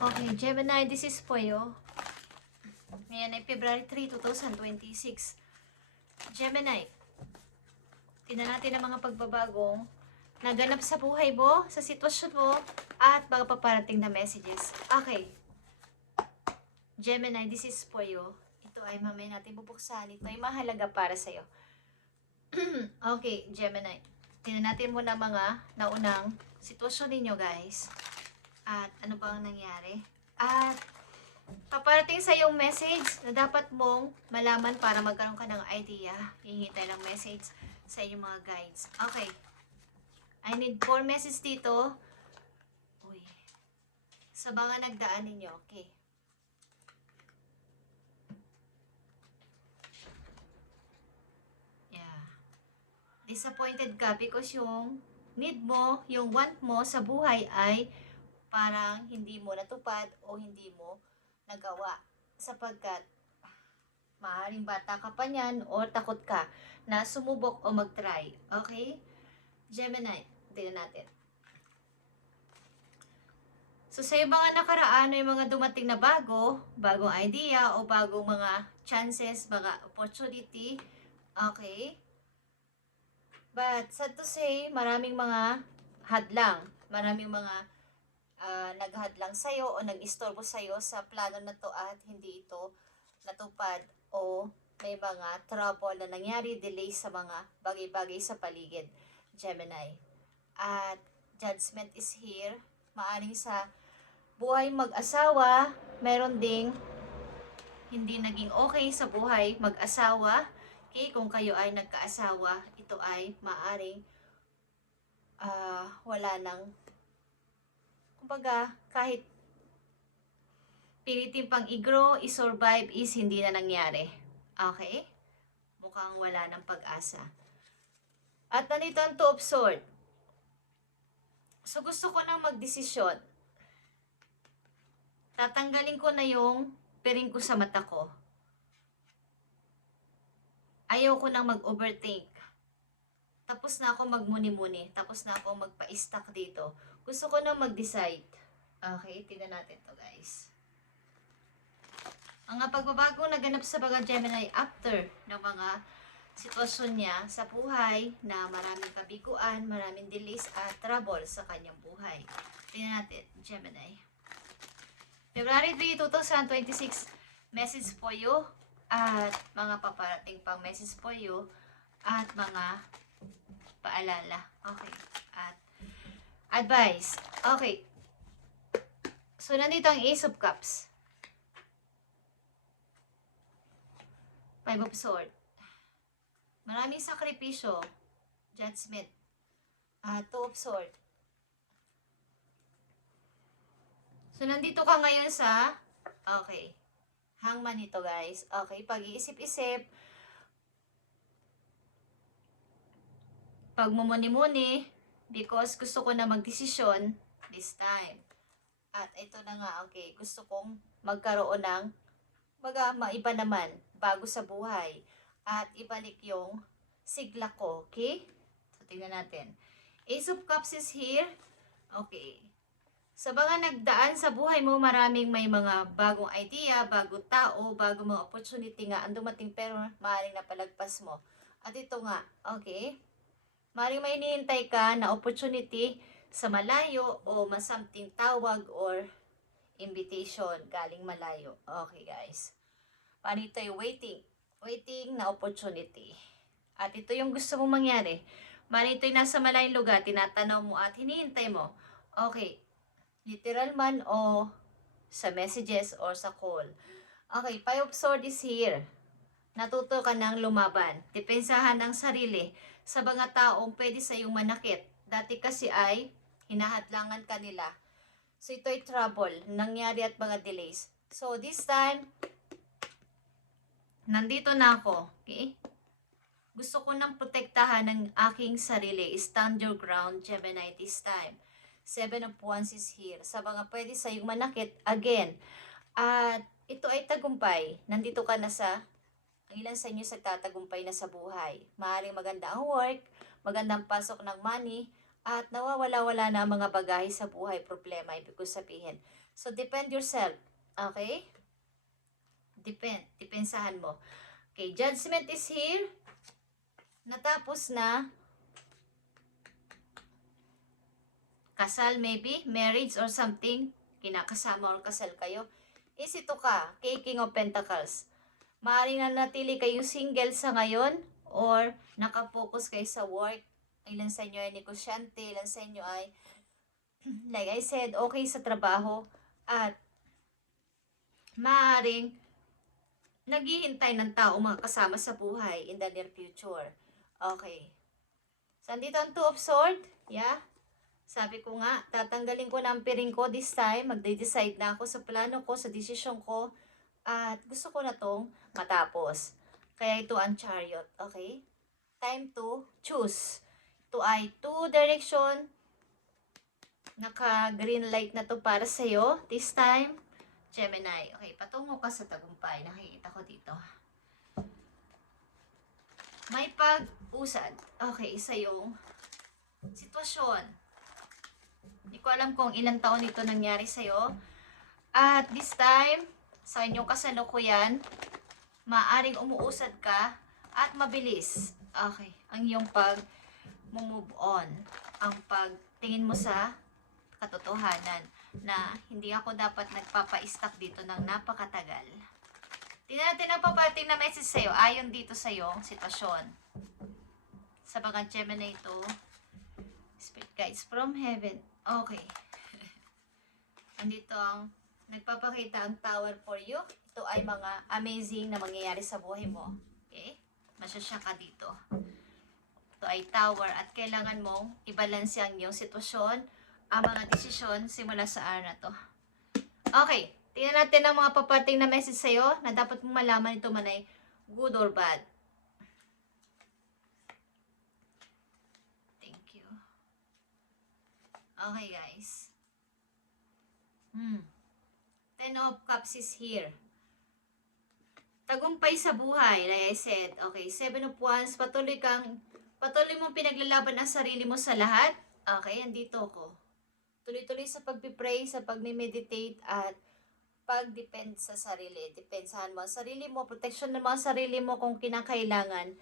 Okay, Gemini, this is for you. Ngayon ay February 3, 2026. Gemini, tingnan natin ang mga pagbabagong naganap sa buhay mo, sa sitwasyon mo, at mga paparating na messages. Okay, Gemini, this is for you. Ito ay mamaya natin bubuksan. Ito ay mahalaga para sa'yo. Okay, Gemini. Tingnan natin muna mga naunang sitwasyon ninyo, guys. At ano ba ang nangyari? At paparating sa yung message na dapat mong malaman para magkaroon ka ng idea. Hihingi tayo ng message sa inyong mga guides. Okay. I need 4 messages dito. Uy. Sa mga nagdaan ninyo. Okay. Yeah. Disappointed ka because yung need mo, yung want mo sa buhay ay parang hindi mo natupad o hindi mo nagawa sapagkat maaaring bata ka pa niyan o takot ka na sumubok o mag-try. Okay? Gemini, tingnan natin. So, sa mga nakaraan ay mga dumating na bagong idea o bagong mga chances, mga opportunity. Okay? But, sad to say, maraming mga hadlang. Maraming mga naghadlang sa'yo o nag-istorbo sa'yo sa plano na to at hindi ito natupad o may mga trouble na nangyari, delay sa mga bagay-bagay sa paligid, Gemini. At judgment is here. Maaring sa buhay mag-asawa, meron ding hindi naging okay sa buhay mag-asawa. Okay, kung kayo ay nagkaasawa, ito ay maaring wala nang kumbaga, kahit pilitin pang i-grow, i-survive is hindi na nangyari. Okay? Mukhang wala ng pag-asa. At nandito ang 2 of Swords. So, gusto ko nang magdesisyon. Tatanggalin ko na yung piring ko sa mata ko. Ayaw ko nang mag-overthink. Tapos na ako magmuni-muni. Tapos na ako magpa-stuck dito. Gusto ko nang mag-decide. Okay, tingnan natin to guys. Ang pagbabago naganap sa mga Gemini after ng mga sitwasyon niya sa buhay na maraming kabiguan, maraming delays at trouble sa kanyang buhay. Tingnan natin, Gemini. February 3, 2026, message for you at mga paparating pang message for you at mga paalala. Okay. At advice. Okay. So, nandito ang Ace of Cups. 5 of Swords. Maraming sakripisyo. Judgment. 2 of Swords. So, nandito ka ngayon sa, okay, hangman ito guys. Okay, pag-iisip-isip, pagmumuni-muni, because gusto ko na magdesisyon this time. At ito na nga, okay, gusto kong magkaroon ng maiba naman, bago sa buhay. At ibalik yung sigla ko, okay? So, tingnan natin. Ace of Cups is here. Okay. Sa mga nagdaan sa buhay mo, maraming may mga bagong idea, bagong tao, bagong mga opportunity nga ang dumating pero maaaring napalagpas mo. At ito nga, okay? Maaaring may hinihintay ka na opportunity sa malayo o something tawag or invitation galing malayo. Okay guys. Paano ito yung waiting na opportunity. At ito yung gusto mong mangyari. Maaaring ito yung nasa malayong lugar, tinatanaw mo at hinihintay mo. Okay. Literal man o sa messages or sa call. Okay, 5 of Swords is here. Natuto ka ng lumaban. Depensahan ang sarili sa mga taong pwede sa iyong manakit. Dati kasi ay hinahadlangan ka nila. So ito ay trouble, nangyari at mga delays. So this time, nandito na ako. Okay? Gusto ko nang protektahan ng aking sarili. Stand your ground, Gemini, this time. 7 of Wands is here. Sa mga pwede sa iyong manakit, again. At ito ay tagumpay. Nandito ka na sa, ang ilan sa inyo sa tatagumpay na sa buhay. Maaaring maganda ang work, magandang pasok ng money, At nawawala-wala na ang mga bagahe sa buhay, problema, ibig ko sabihin. So, depend yourself. Okay? Depensahan mo. Okay, judgment is here. Natapos na. Kasal maybe, marriage or something. Kinakasama or kasal kayo. Is ito ka, King of Pentacles. Maaaring nanatili kayong single sa ngayon or nakafocus kayo sa work. Ilan sa inyo ay negosyante, ilan sa inyo ay, like I said, okay sa trabaho. At maaaring naghihintay ng tao makakasama sa buhay in the near future. Okay. So, andito ang Two of Swords. Yeah. Sabi ko nga, tatanggalin ko na ang piring ko this time. Magde-decide na ako sa plano ko, sa desisyon ko. At gusto ko na tong matapos. Kaya ito ang Chariot. Okay? Time to choose. Ito ay two direction. Naka-green light na to para sa'yo. This time, Gemini. Okay, patungo ka sa tagumpay. Nakikita ko dito. May pag-usad. Okay, sa yung sitwasyon. Hindi ko alam kung ilang taon ito nangyari sa'yo. At this time, sa inyong kasalukuyan, maaring umuusad ka at mabilis. Okay, ang iyong pag-move on. Ang pagtingin mo sa katotohanan na hindi ako dapat nagpapa-stuck dito ng napakatagal. Tingnan natin ang papating na message sa'yo ayon dito sa iyong sitwasyon. Sa mga Gemini ito, Spirit Guides from Heaven. Okay. Andito ang nagpapakita ang Tower for you. Ito ay mga amazing na mangyayari sa buhay mo. Okay? Masyasya ka dito. Ito ay Tower at kailangan mong i-balance ang iyong sitwasyon, ang mga desisyon simula sa araw na to. Okay. Tingnan natin ang mga papating na message sa'yo na dapat mong malaman ito man ay good or bad. Okay, guys. Ten of Cups is here. Tagumpay sa buhay, like I said. Okay, Seven of Wands. Patuloy mong pinaglalaban ang sarili mo sa lahat. Okay, andito ako. Tuloy-tuloy sa pagpipray, sa pagme-meditate, at pag-depend sa sarili. Depensahan mo ang sarili mo, protection mo ang sarili mo kung kinakailangan.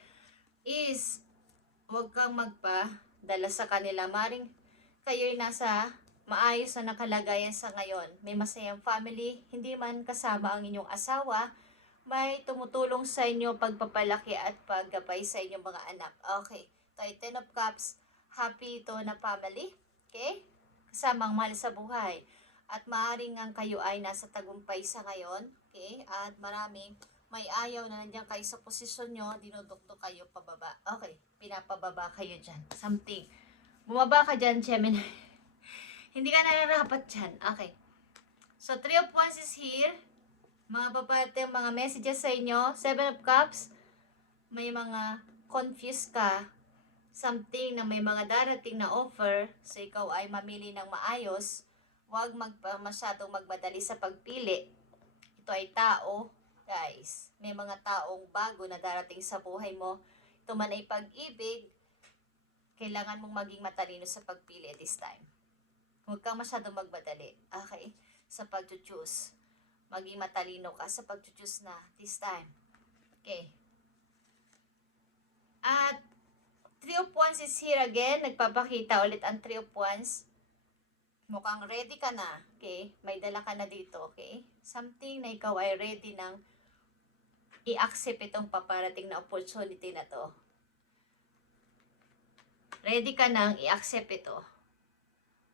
Is, huwag kang magpadala sa kanila. Maring kayo'y nasa maayos na nakalagayan sa ngayon. May masayang family, hindi man kasama ang inyong asawa, may tumutulong sa inyo pagpapalaki at paggabay sa inyong mga anak. Okay, ito ay Ten of Cups, happy ito na family, okay? Kasama ang mahal sa buhay. At maaaring ang kayo ay nasa tagumpay sa ngayon, okay? At may ayaw na nandiyan kayo sa posisyon nyo, dinudukto kayo pababa. Okay, pinapababa kayo dyan. Something. Bumaba ka dyan, Gemini. Hindi ka nararapat dyan. Okay. So, Three of Wands is here. Mga papateng mga messages sa inyo. Seven of Cups. May mga confused ka. Something na may mga darating na offer. So, ikaw ay mamili ng maayos. Huwag masyadong magmadali sa pagpili. Ito ay tao. Guys, may mga taong bago na darating sa buhay mo. Ito man ay pag-ibig. Kailangan mong maging matalino sa pagpili this time. Huwag kang masyadong magmadali. Okay? Sa pag-choose. Maging matalino ka sa pag-choose na this time. Okay. At Three of Wands is here again. Nagpapakita ulit ang Three of Wands. Mukhang ready ka na. Okay? May dala ka na dito. Okay? Something na ikaw ay ready nang i-accept itong paparating na opportunity na to. Ready ka nang i-accept ito.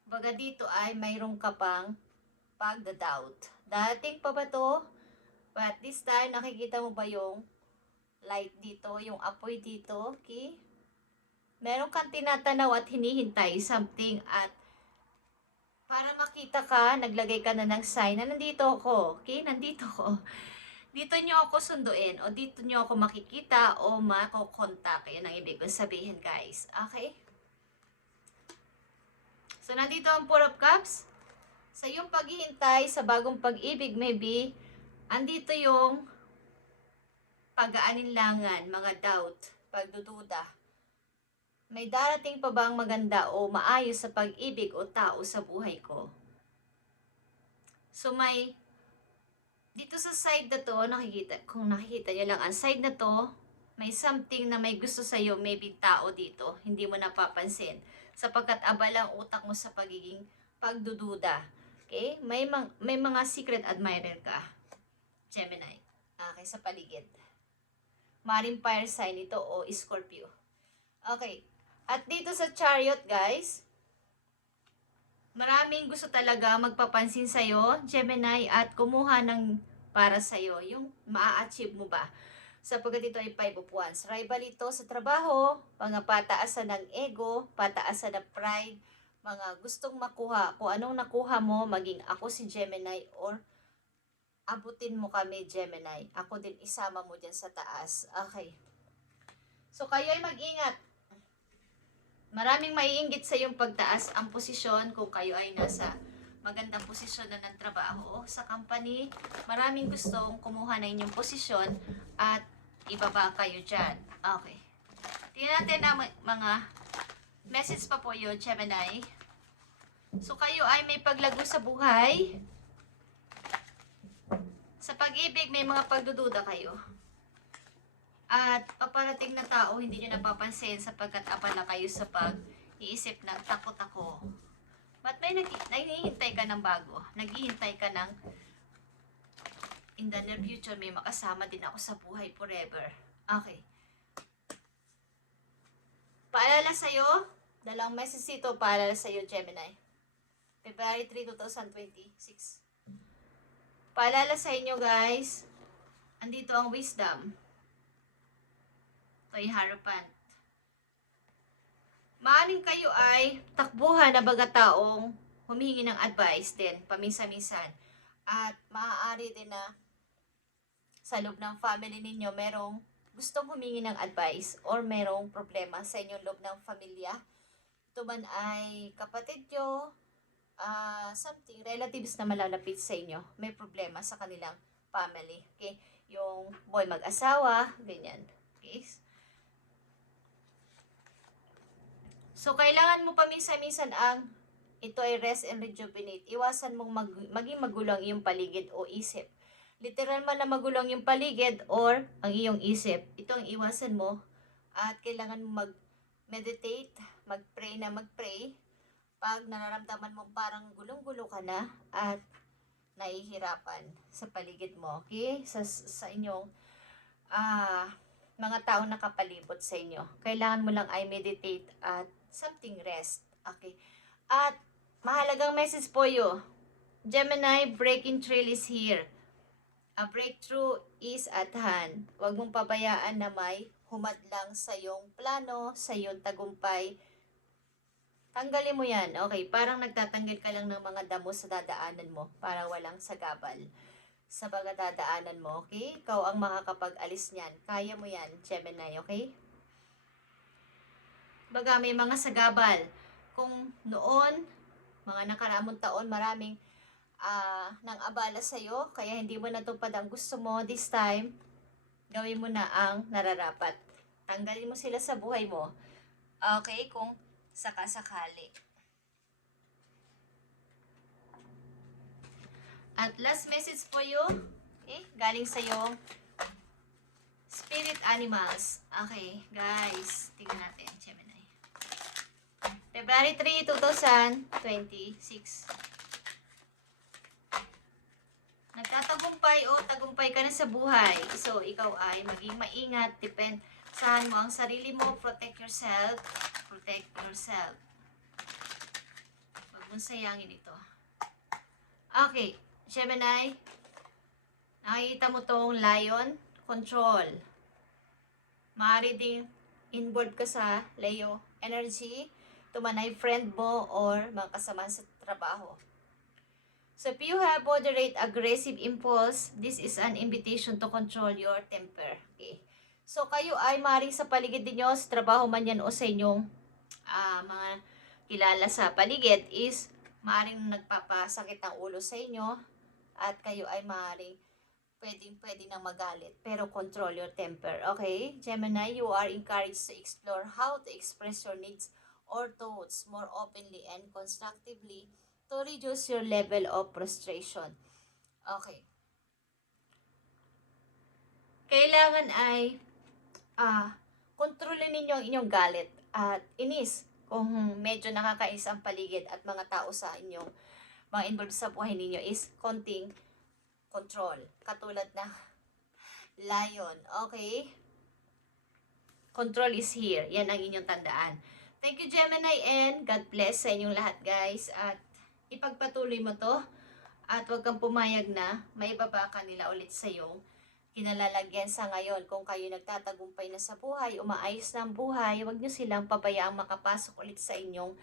Baga dito ay mayroong ka pang pagda-doubt. Dating pa ba to? But this time, nakikita mo ba yung light dito, yung apoy dito? Okay? Meron kang tinatanaw at hinihintay something at para makita ka, naglagay ka na ng sign na nandito ako. Okay? Nandito ako. Dito nyo ako sunduin o dito nyo ako makikita o makokontak. Yan ang ibig sabihin, guys. Okay? So, nandito ang Four of Cups. Sa iyong paghihintay sa bagong pag-ibig, maybe, andito yung pag-aalinlangan, mga doubt, pagdududa. May darating pa bang maganda o maayos sa pag-ibig o tao sa buhay ko? So dito sa side na to, kung nakikita nyo lang, ang side na to, may something na may gusto sa'yo, maybe tao dito, hindi mo napapansin. Sapagkat abala ang utak mo sa pagiging pagdududa. Okay? May mga secret admirer ka, Gemini. Okay, sa paligid. Maring fire sign ito o Scorpio. Okay. At dito sa chariot, guys, maraming gusto talaga magpapansin sa'yo, Gemini, at kumuha ng para sa'yo, yung maa-achieve mo ba. Sapagkat ito ay 5 of Wands. Rival ito sa trabaho, mga pataasan ng ego, pataasan ng pride, mga gustong makuha. Kung anong nakuha mo, maging ako si Gemini or abutin mo kami, Gemini. Ako din isama mo dyan sa taas. Okay. So kayo ay mag-ingat. Maraming maiinggit sa iyong pagtaas ang posisyon kung kayo ay nasa magandang posisyon na ng trabaho sa company. Maraming gustong kumuha na inyong posisyon at ibaba kayo dyan. Okay. Tingnan natin ang mga message pa po yun, Gemini. So kayo ay may paglago sa buhay. Sa pag-ibig, may mga pagdududa kayo. At paparating na tao, hindi nyo napapansin sapagkat abala kayo sa pag-iisip ng takot ako. But may naghihintay ka ng bago. Naghihintay ka ng in the near future, may makasama din ako sa buhay forever. Okay. Paalala sa'yo, dalang message ito, paalala sa'yo, Gemini. February 3, 2026. Paalala sa inyo, guys, andito ang wisdom. Ito'y harapan. Maaring kayo ay takbuhan na baga taong humihingi ng advice din, paminsan-minsan. At maaari din na sa loob ng family ninyo, merong gustong humingi ng advice or merong problema sa inyong loob ng pamilya. Ito man ay kapatid nyo, something, relatives na malalapit sa inyo, may problema sa kanilang family. Okay? Yung boy mag-asawa, ganyan. Okay? So, kailangan mo paminsan-minsan ito ay rest and rejuvenate. Iwasan mong maging magulang iyong paligid o isip. Literal man na magulang yung paligid or ang iyong isip. Ito ang iwasan mo. At kailangan mo mag-meditate, mag-pray. Pag nararamdaman mo parang gulong-gulo ka na at nahihirapan sa paligid mo. Okay? Sa inyong mga taong nakapalibot sa inyo. Kailangan mo lang ay meditate at something rest. Okay. At mahalagang message po yo. Gemini, breaking trail is here. A breakthrough is at hand. Huwag mong pabayaan na may humadlang sa iyong plano, sa iyong tagumpay. Tanggalin mo yan. Okay, parang nagtatanggal ka lang ng mga damo sa dadaanan mo para walang sagabal sa mga dadaanan mo, okay? Ikaw ang makakapag-alis niyan. Kaya mo yan, Gemini, okay? Baga may mga sagabal. Kung noon, mga nakaraang taon, maraming nang abala sa'yo, kaya hindi mo natupad ang gusto mo, this time, gawin mo na ang nararapat. Tanggalin mo sila sa buhay mo. Okay? Kung sakasakali. At last message po you, okay? Galing sa yung spirit animals. Okay, guys, tingnan natin, Gemini. February 3, 2026. Nagtatagumpay o tagumpay ka na sa buhay. So, ikaw ay maging maingat, saan mo ang sarili mo, protect yourself. Protect yourself. Huwag mong sayangin ito. Okay, Gemini, nakikita mo tong lion, control. Maaari ding involved ka sa Leo energy, tumanay friend mo or mga kasama sa trabaho. So if you have moderate aggressive impulse, this is an invitation to control your temper. Okay. So kayo ay maaaring sa paligid niyo, sa trabaho man yan o sa inyong mga kilala sa paligid is maaaring nagpapasakit ang ulo sa inyo at kayo ay maaaring pwede nang magalit, pero control your temper, okay? Gemini, you are encouraged to explore how to express your needs or thoughts more openly and constructively to reduce your level of frustration. Okay. Kailangan ay kontrolin ninyo ang inyong galit at inis kung medyo nakakainis ang paligid at mga tao sa inyong mga involved sa buhay ninyo is konting control. Katulad na lion, okay? Control is here. Yan ang inyong tandaan. Thank you, Gemini, and God bless sa inyong lahat, guys. At ipagpatuloy mo to at huwag kang pumayag na maibaba ka nila ulit sa iyong kinalalagyan sa ngayon. Kung kayo nagtatagumpay na sa buhay, umaayos na ang buhay, huwag nyo silang pabayaang makapasok ulit sa inyong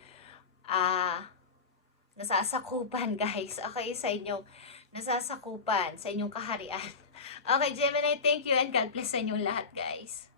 nasasakupan, guys. Okay, sa inyong nasasakupan, sa inyong kaharian. Okay, Gemini, thank you and God bless sa inyong lahat, guys.